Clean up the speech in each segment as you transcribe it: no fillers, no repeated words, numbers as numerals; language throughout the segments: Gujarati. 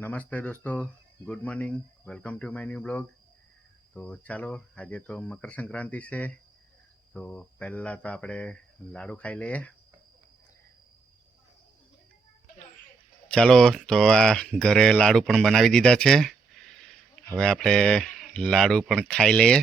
નમસ્તે દોસ્તો, good morning, welcome to my new blog. તો ચાલો, આજે તો મકર સંક્રાંતિ છે, તો પહેલાં તો આપણે લાડુ ખાઈ લઈએ. ચાલો, તો આ ઘરે લાડુ પણ બનાવી દીધા છે. હવે આપણે લાડુ પણ ખાઈ લઈએ.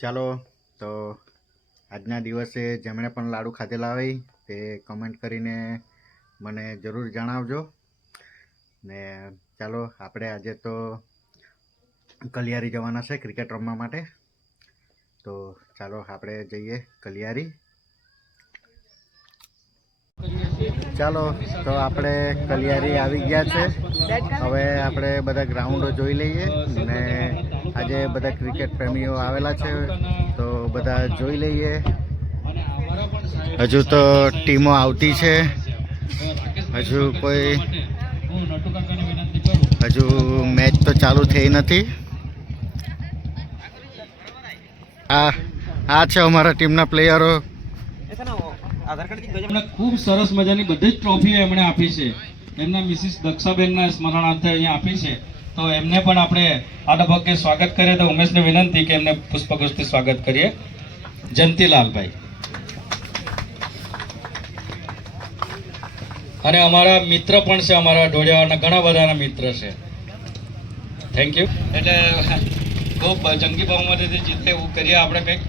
ચાલો, તો આજના દિવસે જેમણે પણ લાડુ ખાધેલા હોય તે કમેન્ટ કરીને મને જરૂર જણાવજો. ને ચાલો, આપણે આજે તો કલિયારી જવાના છે ક્રિકેટ રમવા માટે. તો ચાલો આપણે જઈએ કલિયારી. ચાલો, તો આપણે કલિયારી આવી ગયા છે. હવે આપણે બધા ગ્રાઉન્ડો જોઈ લઈએ ને આજે બધા ક્રિકેટ પ્રેમીઓ આવેલા છે, તો બધા જોઈ લઈએ. હજુ તો ટીમો આવતી છે, હજુ મેચ તો ચાલુ થઈ નથી. આ છે અમારા ટીમના પ્લેયરો. ખૂબ સરસ મજાની બધી જ ટ્રોફીઓ એમણે આપી છે. એમના મિસિસ દક્ષાબેનના સ્મરણાર્થે અહીંયા આપી છે, તો એમને પણ આપણે આ તબક્કે સ્વાગત કરીએ. તો ઉમેશને વિનંતી કે એમને પુષ્પગુચ્છથી સ્વાગત કરીએ. જયંતીલાલભાઈ અને અમારા મિત્ર પણ છે, અમારા ઢોળિયાવાળાના ઘણા બધાના મિત્ર છે. Thank you. એટલે ખૂબ જંગી બહુમતીથી જીતે એવું કરીએ આપણે કંઈક.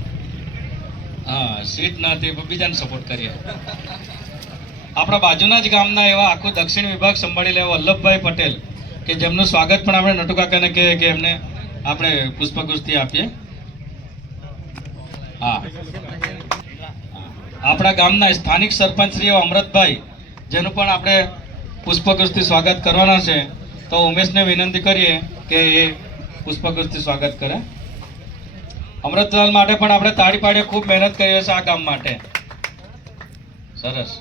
હા, સીટ નથી, બીજાને સપોર્ટ કરીએ. આપણા બાજુના જ ગામના એવા આખું દક્ષિણ વિભાગ સંભાળી લેવા વલ્લભભાઈ પટેલ, કે જેમનું સ્વાગત પણ આપણે નટુકાકાને કહીએ કે એમને આપણે પુષ્પગુચ્છથી આપીએ. હા, આપણા ગામના સ્થાનિક સરપંચ શ્રી અમૃતભાઈ, જેનું પણ આપણે પુષ્પગુચ્છથી સ્વાગત કરવાના છે, તો ઉમેશને વિનંતી કરીએ કે એ પુષ્પગુચ્છથી સ્વાગત કરે. અમૃતલાલ માટે પણ આપણે તાળી પાડીએ. ખૂબ મહેનત કરી છે આ ગામ માટે. સરસ.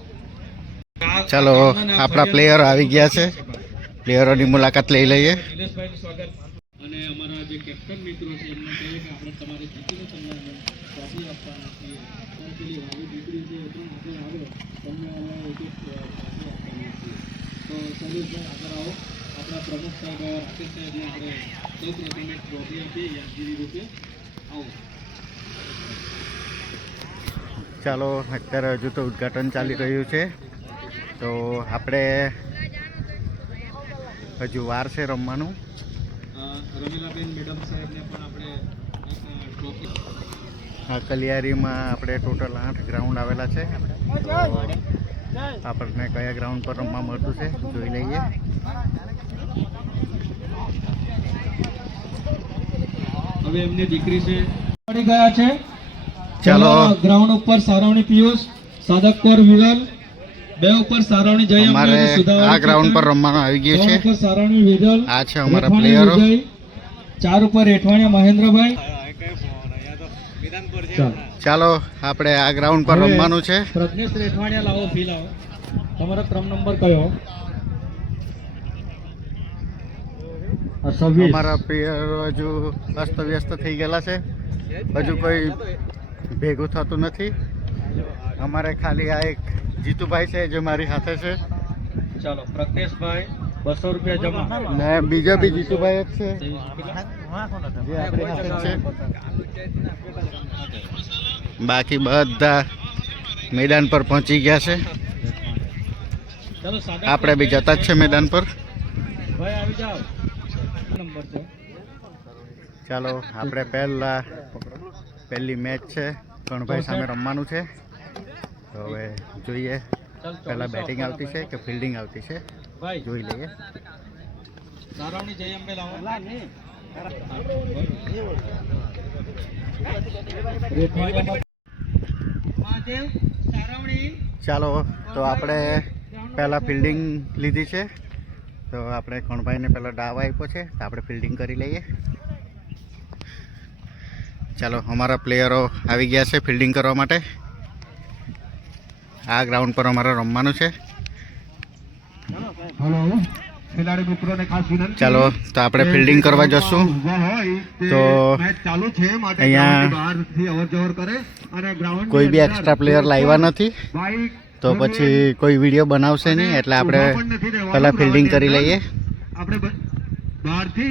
ચાલો, આપણા પ્લેયરો આવી ગયા છે, પ્લેયરોની મુલાકાત લઈ લઈએ. અને અમારા જે કેપ્ટન મિત્રો છે એમને કહીએ કે આપણે તમારે જીતીને તમને ટ્રોફી આપવાના છીએ. પણ પેલી વાલી દીકરી છે એ પણ આગળ આવે, તમને અમે એક ટ્રોફી આપવાના છીએ. તો શૈલેષભાઈ આગળ આવો. આપણા પ્રમુખ સાહેબ રાકેશ સાહેબને આપણે સૌ પ્રથમ એક ટ્રોફી આપીએ યાદગીરી રૂપે. આવો. ચાલો, અત્યારે હજુ તો ઉદ્ઘાટન ચાલી રહ્યું છે, તો આપણે હજુ વાર છે રમવાનું. રમીલાબેન મેડમ સાહેબને પણ આપણે ટ્રોફી. આ કલિયારીમાં આપણે ટોટલ 8 ગ્રાઉન્ડ આવેલા છે, તો આપણને કયા ગ્રાઉન્ડ પર રમવા મળતું છે જોઈ લઈએ. હવે એમની દીકરી છે પડી ગયા છે. ચાલો, ગ્રાઉન્ડ ઉપર સારવણી પિયુષ, સાદકપોર વિરલ, 2 ઉપર સારવણી જય અમારે આ ગ્રાઉન્ડ પર રમવાનું આવી ગયું છે. ઉપર સારવણી વિરલ, આ છે અમારા પ્લેયરો. 4 ઉપર એઠવાણિયા મહેન્દ્રભાઈ. ચાલો, આપણે આ ગ્રાઉન્ડ પર રમવાનું છે. પ્રજ્ઞેશ એઠવાણિયા લાવો, ફી લાવો. તમારો ક્રમ નંબર કયો? અમારા પ્લેયરો હજુ અસ્તવ્યસ્ત થઈ ગયેલા છે, હજુ કોઈ ભેગું થતું નથી. અમારે ખાલી આ એક જીતુભાઈ છે જે મારી સાથે છે. ચાલો, પ્રજ્ઞેશભાઈ 200 રૂપિયા જમા. ને બીજા બી જીતુભાઈ જ છે જે આપણી સાથે છે. બાકી બધા મેદાન પર પહોંચી ગયા છે. આપણે બી જતા જ છે મેદાન પર. ભાઈ આવી જાઓ. નંબર છે. ચાલો, આપણે પહેલી મેચ છે, કણભાઈ સામે રમવાનું છે. તો હવે જોઈએ પહેલાં બેટિંગ આવતી છે કે ફિલ્ડિંગ આવતી છે, જોઈ લઈએ. સારવણી જય અંબે લાવો. ચાલો, તો આપણે પહેલાં ફિલ્ડિંગ લીધી છે, તો આપણે કણભાઈને પહેલાં ડાવ આપ્યો છે, તો આપણે ફિલ્ડિંગ કરી લઈએ. ચાલો, અમારા પ્લેયરો આવી ગયા છે ફિલ્ડિંગ કરવા માટે. આ ગ્રાઉન્ડ પર અમારે રમવાનું છે. હેલો, ખેલાડી મિત્રોને ખાસ વિનંતી. ચાલો તો આપણે ફિલ્ડિંગ કરવા જશું. ઊભા હોય તે તો મેચ ચાલુ છે માટે અહીંયા ગ્રાઉન્ડની બહારથી અવરજવર કરે અને ગ્રાઉન્ડની કોઈ બી અંદર એક્સ્ટ્રા પ્લેયર લાવ્યા નથી, બાઈક તો પછી કોઈ વિડીયો બનાવશે નહીં, એટલે આપણે ઊભા પણ નથી રહેવાનું. પહેલાં ફિલ્ડિંગ કરી લઈએ. આપણે બહારથી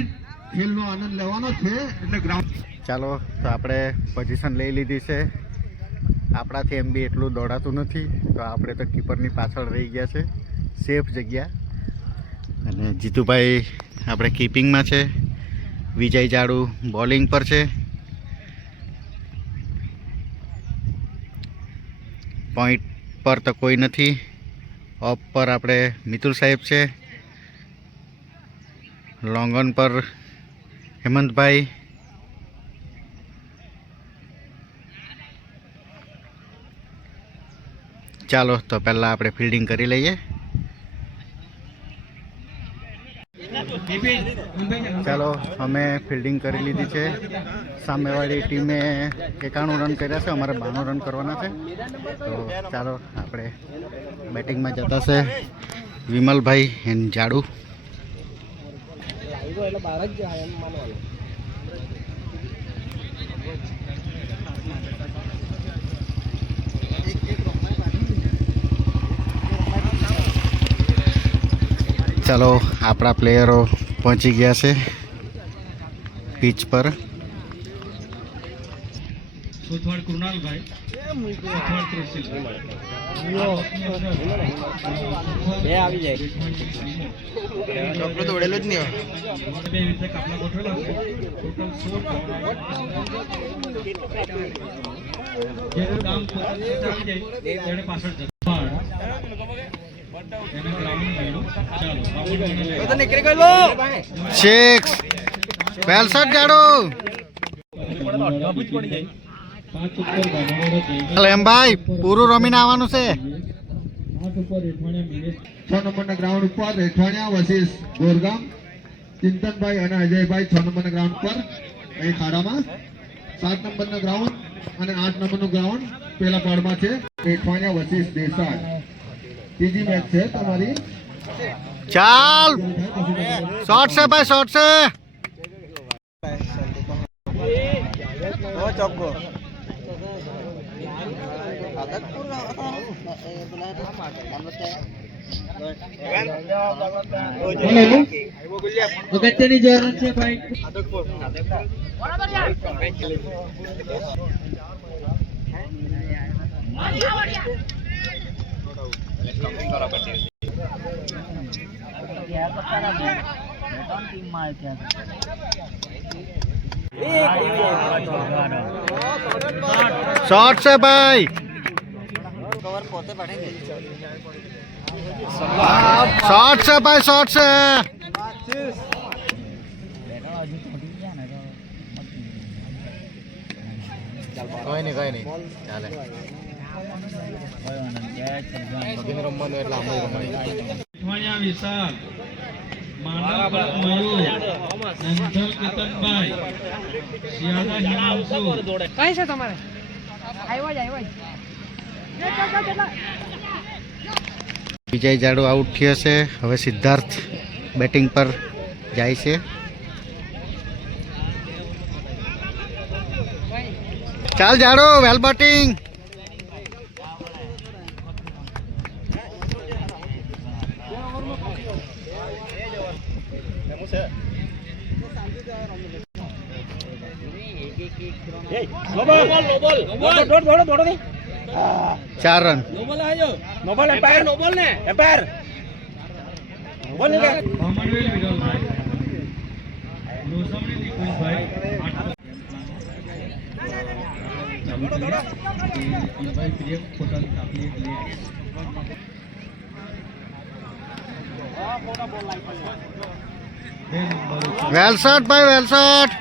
ખેલનો આનંદ લેવાનો છે એટલે ગ્રાઉન્ડ. ચાલો તો આપણે પોઝિશન લઈ લીધી છે. આપણાથી એમ બી એટલું દોડાતું નથી, તો આપણે તો કીપરની પાછળ રહી ગયા છે, સેફ જગ્યા. અને જીતુભાઈ આપણે કીપિંગમાં છે, વિજય જાડુ બોલિંગ પર છે, પોઈન્ટ પર તો કોઈ નથી, ઓફ પર આપણે મિતુલ સાહેબ છે, લોંગ ઓન પર હેમંતભાઈ, ચાલો તો પહેલાં આપણે ફિલ્ડિંગ કરી લઈએ. ચાલો અમે ફિલ્ડિંગ કરી લીધી છે. સામેવાળી ટીમે 91 રન કર્યા છે, અમારે 92 રન કરવાના છે. તો ચાલો આપણે બેટિંગમાં જતા છે વિમલભાઈ એન્ડ જાડુ. ચાલો આપણા પ્લેયરો પહોંચી ગયા છે પીચ પર. સુથવાડ કૃણાલભાઈ, સુથવાડ કૃષિલભાઈ. બે આવી જાય. ચોપડો તો ઉડેલો જ નહીં હોય. બે રીતે કાપલા ગોઠવેલા છે. ટોટલ 16 જેનું કામ પોતાની આવી જાય તેને પાછળ જશે. એને ગ્રાઉન્ડ મળ્યું. ચાલો તો નીકળી ગયેલો. 6 વેલ શોટ જાડુ. એમ ભાઈ પૂરું રમીને આવવાનું છે. 6 નંબરના ગ્રાઉન્ડ ઉપર રેઠવાણિયા વસીસ ગોરગામ, ચિંતનભાઈ અને અજયભાઈ 6 નંબરના ગ્રાઉન્ડ પર અહીં ખાડામાં. 7 નંબરના ગ્રાઉન્ડ અને 8 નંબરનું ગ્રાઉન્ડ પેલા પાડમાં છે. રેઠવાણિયા વસીસ દેસાઈ. ત્રીજી મેચ છે તમારી. ચાલ શોટ છે ભાઈ, શોટ છે. અગત્યની જરૂર છે ભાઈ. શોટ છે ભાઈ, શોટ છે ભાઈ, શોટ છે. કોઈ નહીં ચાલે. રમવાનું એટલે આમ વાણિયા વિશાલ, માંડવ મયુર, નંદલ કેતનભાઈ, શિયાળા હિમાંશુ. કઈ છે તમારે? આવ્યો જ. વિજય જાડુ આઉટ થયો છે. હવે સિદ્ધાર્થ બેટિંગ પર જાય છે. ચાલ જાડુ, વેલ બેટિંગ. ચાર રન. ભામણવેલ વિરલભાઈ, લોસમણી નિકુંજભાઈ. ભાઈ પ્રિયમ પોતાની કાપલી એક લે. વેલ શોટ ભાઈ, વેલ શોટ.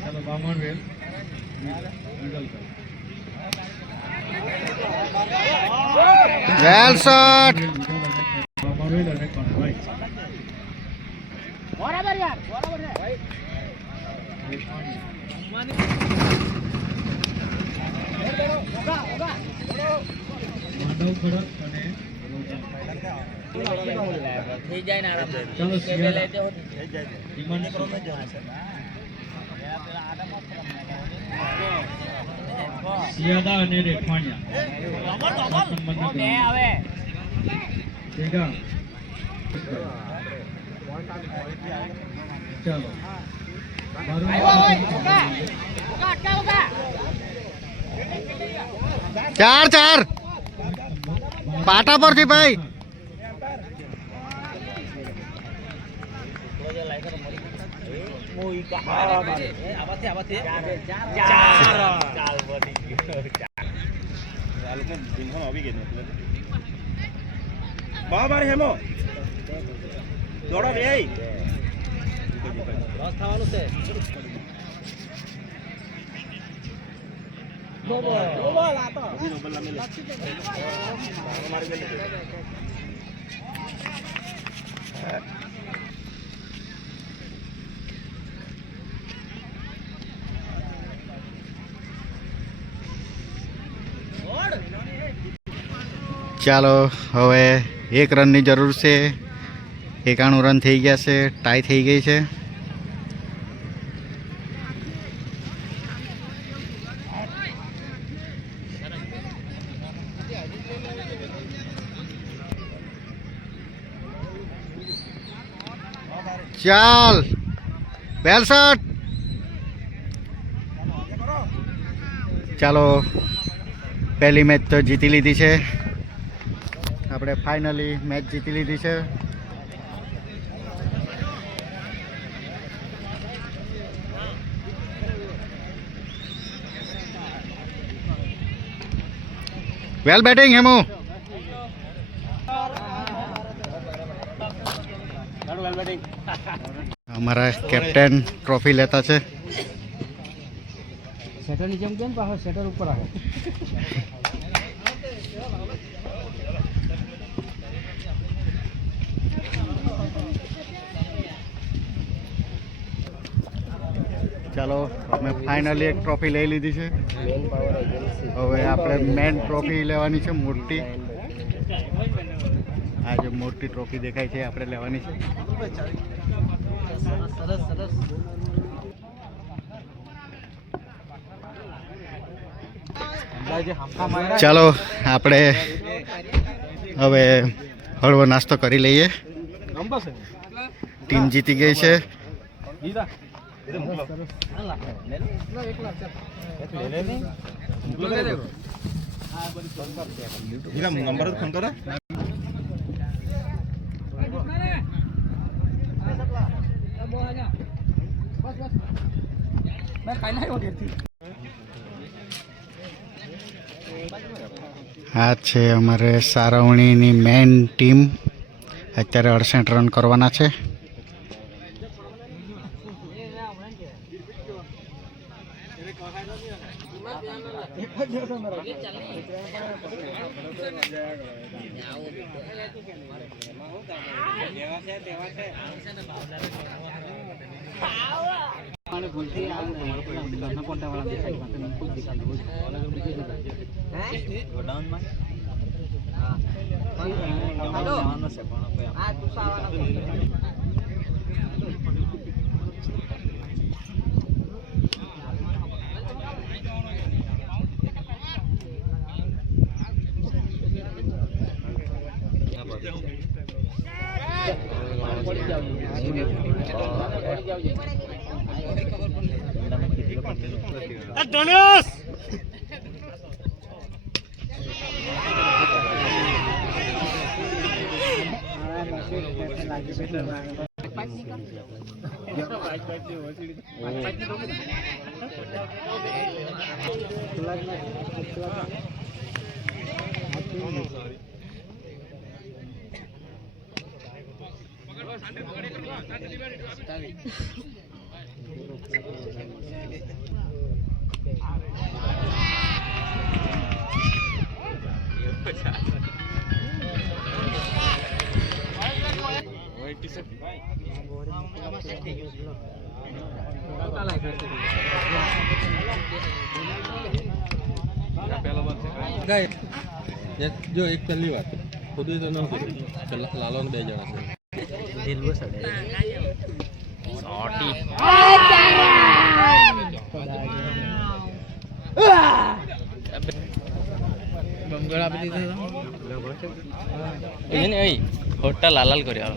ચાલો ભામણવેલ વેલ શોટ. ભામણવેલ અને કણભાઈ. બરાબર યાર, બરાબર છે. માંડવ ખડક અને ચાલો સિયાદા અને રેઠવાણિયા ભેગા. ચાલો ચાર ચાર પાટા પરથી ભાઈ. બરાબર હેમો દોડો બે ચાલો હવે 1 રનની જરૂર છે. 91 રન થઈ ગયા છે. ટાઈ થઈ ગઈ છે. ચાલ વેલ શોટ. ચાલો પહેલી મેચ તો જીતી લીધી છે આપણે. ફાઇનલી મેચ જીતી લીધી છે. વેલ બેટિંગ હેમુ. અમારા કેપ્ટન ટ્રોફી લેતા છે. શેટરની જેમ કેમ પાછો શેટર ઉપર આવે. ચાલો અમે ફાઇનલી એક ટ્રોફી લઈ લીધી છે. હવે આપણે મેન ટ્રોફી લેવાની છે મોટી. આ જે મોટી ટ્રોફી દેખાય છે આપણે લેવાની છે. ચાલો આપણે હવે હળવો નાસ્તો કરી લઈએ. ટીમ જીતી ગઈ છે. નંબર ફોન કરો. આ છે અમારે સારવણીની મેન ટીમ. અત્યારે 68 રન કરવાના છે. જો એક પહેલી વાત હોટલ લાલાલ કર્યો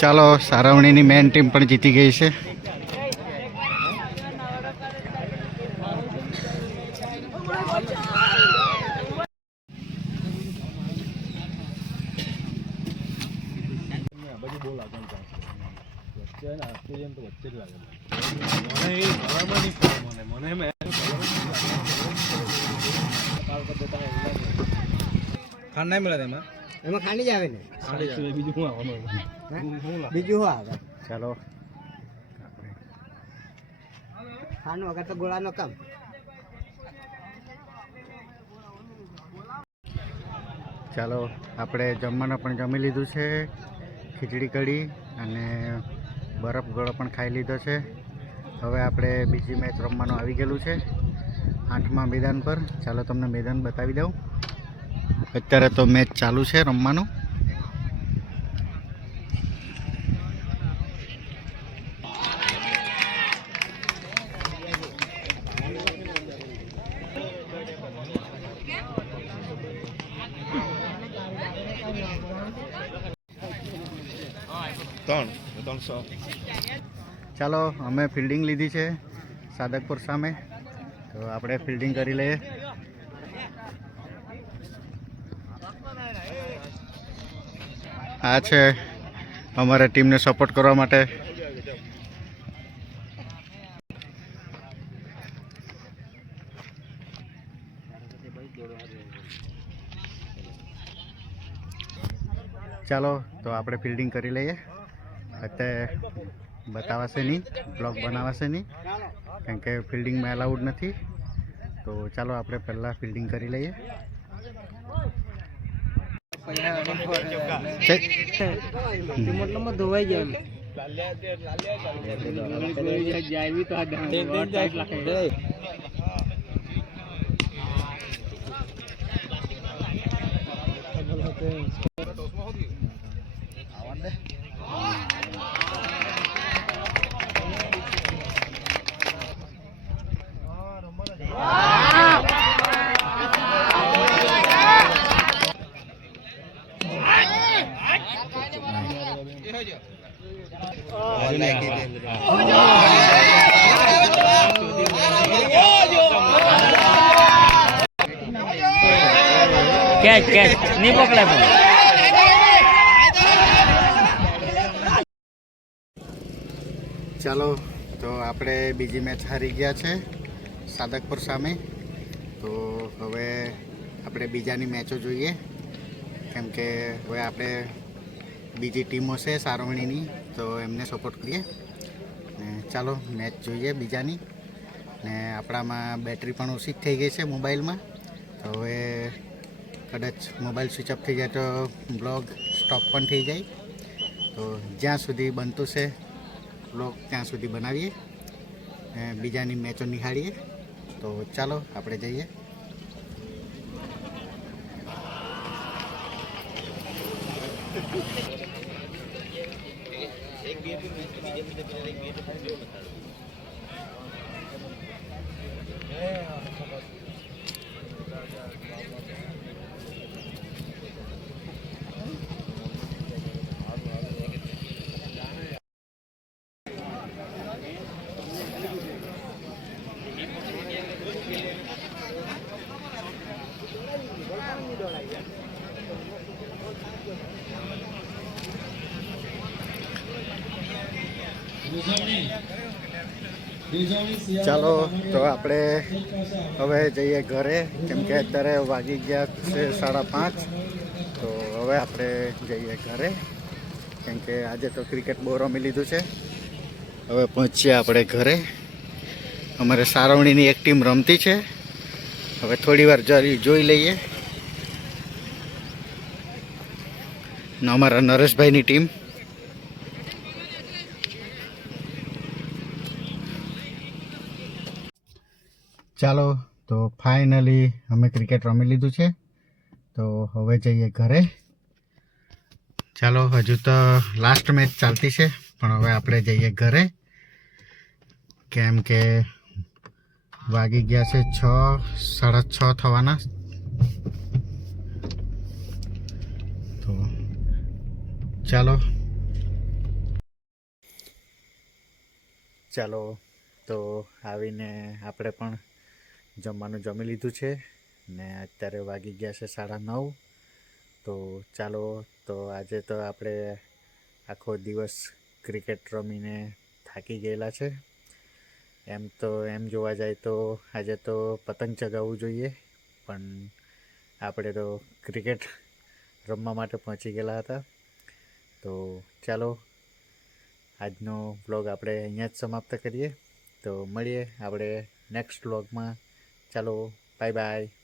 ચાલો સારવણીની મેન ટીમ પણ જીતી ગઈ છે. એમાં ખાંડી જ આવે ને બીજું શું આવે ચાલો ખાંડ વગર તો ગોળાનો કામ. ચાલો આપણે જમવાનું પણ જમી લીધું છે. ખીચડી કઢી અને બરફ ગોળો પણ ખાઈ લીધો છે. હવે આપણે બીજી મેચ રમવાનું આવી ગયેલું છે 8મા મેદાન પર. ચાલો તમને મેદાન બતાવી દઉં. અત્યારે તો મેચ ચાલુ છે રમવાનું. ચાલો અમે ફિલ્ડિંગ લીધી છે સાદકપુર સામે, તો આપણે ફિલ્ડિંગ કરી લઈએ. આ છે અમારે ટીમને સપોર્ટ કરવા માટે. ચાલો તો આપણે ફિલ્ડિંગ કરી લઈએ. અત્યારે બતાવાશે નહીં, બ્લોગ બનાવાશે નહીં, કારણ કે ફિલ્ડિંગમાં એલાઉડ નથી. તો ચાલો આપણે પહેલાં ફિલ્ડિંગ કરી લઈએ. મતલબ ધોવાઈ જાય કેચ કેચ નહીં પકડાય પણ. ચાલો તો આપણે બીજી મેચ હારી ગયા છે સાદકપુર સામે. તો હવે આપણે બીજાની મેચો જોઈએ, કેમ કે હવે આપણે બીજી ટીમો છે સારવણીની, તો એમને સપોર્ટ કરીએ. ને ચાલો મેચ જોઈએ બીજાની. ને આપણામાં બેટરી પણ ઓછી થઈ ગઈ છે મોબાઈલમાં, તો હવે કદાચ મોબાઈલ સ્વિચ ઓફ થઈ જાય તો બ્લોગ સ્ટોપ પણ થઈ જાય. તો જ્યાં સુધી બનતું છે બ્લોગ ત્યાં સુધી બનાવીએ, બીજાની મેચો નિહાળીએ. તો ચાલો આપણે જઈએ. ચાલો તો આપણે હવે જઈએ ઘરે, કેમ કે અત્યારે વાગી ગયા છે 5:30. તો હવે આપણે જઈએ ઘરે, કેમ કે આજે તો ક્રિકેટ બહુ રમી લીધું છે. હવે પહોંચીએ આપણે ઘરે. અમારે સારવણીની એક ટીમ રમતી છે, હવે થોડી વાર જોઈ લઈએ ને અમારા નરેશભાઈની ટીમ. ચાલો તો ફાઇનલી અમે ક્રિકેટ રમી લીધું છે, તો હવે જઈએ ઘરે. ચાલો હજુ તો લાસ્ટ મેચ ચાલતી છે, પણ હવે આપણે જઈએ ઘરે, કેમ કે વાગી ગયા છે 6:30 થવાના. તો ચાલો તો આવીને આપણે પણ જમવાનું જમી લીધું છે ને અત્યારે વાગી ગયા છે 9:30. તો ચાલો, તો આજે તો આપણે આખો દિવસ ક્રિકેટ રમીને થાકી ગયેલા છે. એમ જોવા જાય તો આજે તો પતંગ ચગાવવું જોઈએ, પણ આપણે તો ક્રિકેટ રમવા માટે પહોંચી ગયેલા હતા. તો ચાલો, આજનો વ્લોગ આપણે અહીંયા જ સમાપ્ત કરીએ. તો મળીએ આપણે નેક્સ્ટ વ્લોગમાં. ચાલો, બાય બાય.